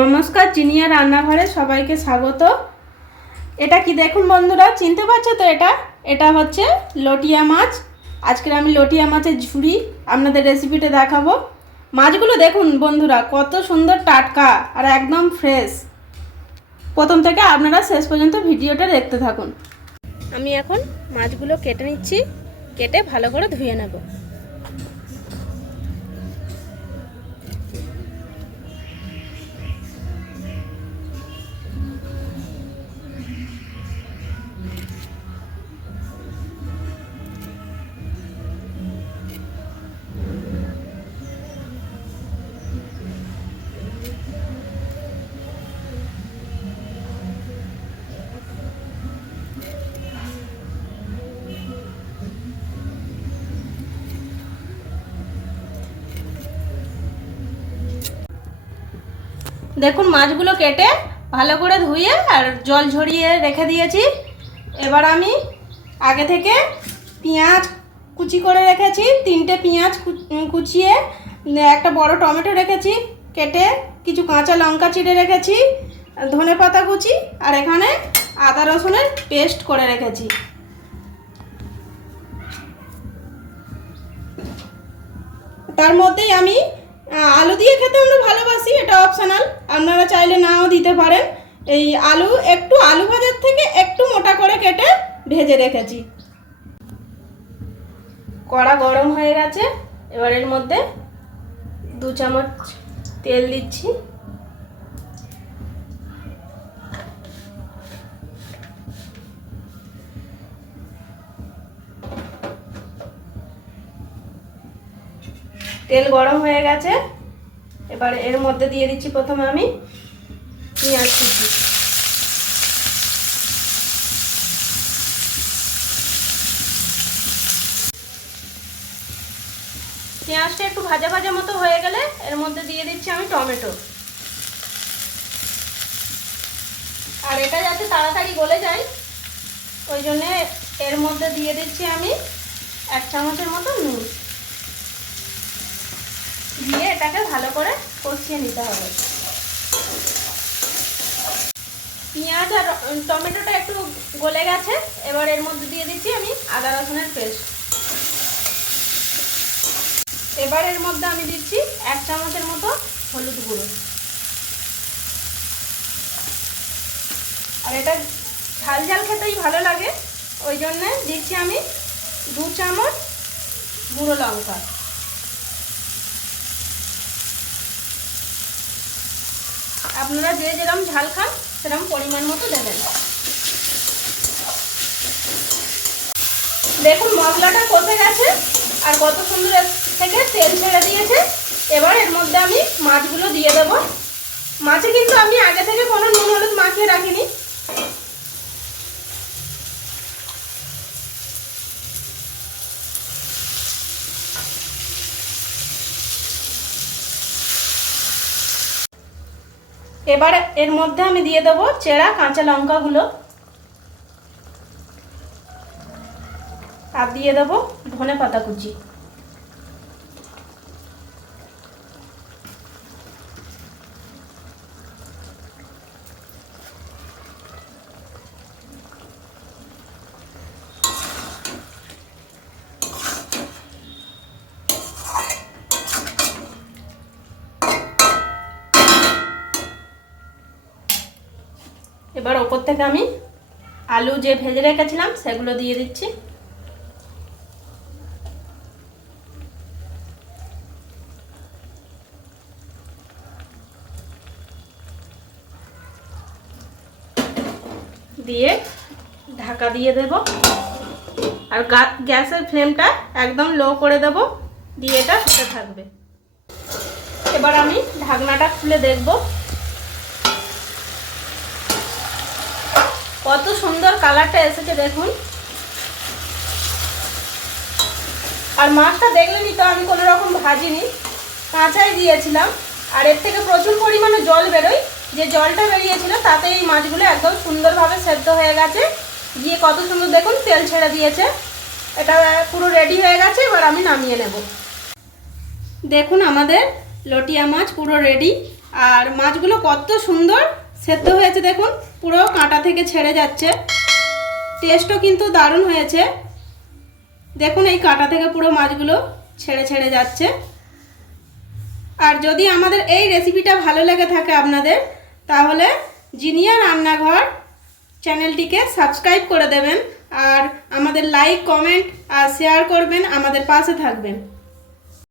নমস্কার চিনিয়া রান্নাঘরে সবাইকে স্বাগত। এটা কি দেখুন বন্ধুরা, চিনতে পারছ তো এটা? এটা হচ্ছে লটিয়া মাছ। আজকের আমি লটিয়া মাছের ঝুড়ি, আপনাদের রেসিপিটা দেখাবো। মাছগুলো দেখুন বন্ধুরা, কত সুন্দর টাটকা আর একদম ফ্রেশ প্রথম থেকে আপনারা শেষ পর্যন্ত ভিডিওটা দেখতে থাকুন। আমি এখন মাছগুলো কেটে নিচ্ছি, কেটে ভালো করে ধুয়ে নেব। দেখুন, মাছগুলো কেটে ভালো করে ধুয়ে আর জল ঝরিয়ে রেখে দিয়েছি। এবার আমি আগে থেকে পেঁয়াজ কুচি করে রেখেছি, তিনটে পেঁয়াজ কুচিয়ে, একটা বড় টমেটো রেখেছি, কেটে কিছু কাঁচা লঙ্কা চিড়ে রেখেছি, ধনে পাতা কুচি, আর এখানে আদা রসুনের পেস্ট করে রেখেছি। তার মধ্যেই আমি আলু দিয়ে খেতে আমরা ভালোবাসি, এটা অপশনাল আপনারা চাইলে নাও দিতে পারেন। এই আলু, একটু আলু ভাজার থেকে একটু মোটা করে কেটে ভেজে রেখেছি। কড়া গরম হয়ে গেছে এবার এর মধ্যে দু চামচ তেল দিচ্ছি। তেল গরম হয়ে গেছে। এবার এর মধ্যে দিয়ে দিচ্ছি প্রথমে আমি পেঁয়াজ কুচি। পেঁয়াজটা একটু ভাজা ভাজা মতো হয়ে গেলে এর মধ্যে দিয়ে দিচ্ছি আমি টমেটো। আর এটা যাতে তাড়াতাড়ি গলে যায়, ওই জন্যে এর মধ্যে দিয়ে দিচ্ছি আমি এক চামচের মতো নুন। দিয়ে এটাকে ভালো করে কষিয়ে নিতে হবে। পেঁয়াজ আর টমেটোটা একটু গলে গেছে, এবার এর মধ্যে দিয়ে দিচ্ছি আমি আদা রসুনের পেস্ট। এবার এর মধ্যে আমি দিচ্ছি এক চামচের মতো হলুদ গুঁড়ো। আর এটা ঝাল ঝাল খেতেই ভালো লাগে, ওই জন্যে দিচ্ছি আমি দু চামচ গুঁড়ো লঙ্কা। আপনারা যে যেরকম ঝাল খান সেরকম পরিমাণ মতো দেবেন। দেখুন, মশলাটা কষে গেছে আর কত সুন্দর থেকে তেল ছেড়ে দিয়েছে। এবার এর মধ্যে আমি মাছগুলো দিয়ে দেব। মাছে কিন্তু আমি আগে থেকে কোনো নুন, হলুদ মাখিয়ে রাখিনি। এবার এর মধ্যে আমি দিয়ে দেবো চেরা, কাঁচা লঙ্কাগুলো। আর দিয়ে দেবো ধনে পাতা কুচি। এবার ওপর থেকে আমি আলু যে ভেজে রেখেছিলাম, সেগুলো দিয়ে দিচ্ছি। দিয়ে ঢাকা দিয়ে দেব। আর গ্যাসের ফ্লেমটা একদম লো করে দেব, দিয়ে এটা হতে থাকবে। এবার আমি ঢাকনাটা খুলে দেখব। কত সুন্দর কালারটা এসেছে দেখুন। আর মাছটা দেখলেনই তো আমি কোনো রকম ভাজিনি, কাঁচাই দিয়েছিলাম। আর এর থেকে প্রচুর পরিমাণে জল বেরোয়। যে জলটা বেরিয়েছিল তাতে এই মাছগুলো একদম সুন্দরভাবে সেদ্ধ হয়ে গেছে। দিয়ে কত সুন্দর দেখুন, তেল ছেড়ে দিয়েছে। এটা পুরো রেডি হয়ে গেছে, এবার আমি নামিয়ে নেব। দেখুন আমাদের লটিয়া মাছ পুরো রেডি আর মাছগুলো কত সুন্দর সেদ্ধ হয়েছে দেখুন, পুরো কাঁটা থেকে ছেড়ে যাচ্ছে। টেস্টও কিন্তু দারুণ হয়েছে। দেখুন, এই কাঁটা থেকে পুরো মাছগুলো ছেড়ে ছেড়ে যাচ্ছে। আর যদি আমাদের এই রেসিপিটা ভালো লেগে থাকে আপনাদের, তাহলে জিনিয়া রান্নাঘর চ্যানেলটিকে সাবস্ক্রাইব করে দেবেন। আর আমাদের লাইক কমেন্ট আর শেয়ার করবেন আমাদের পাশে থাকবেন।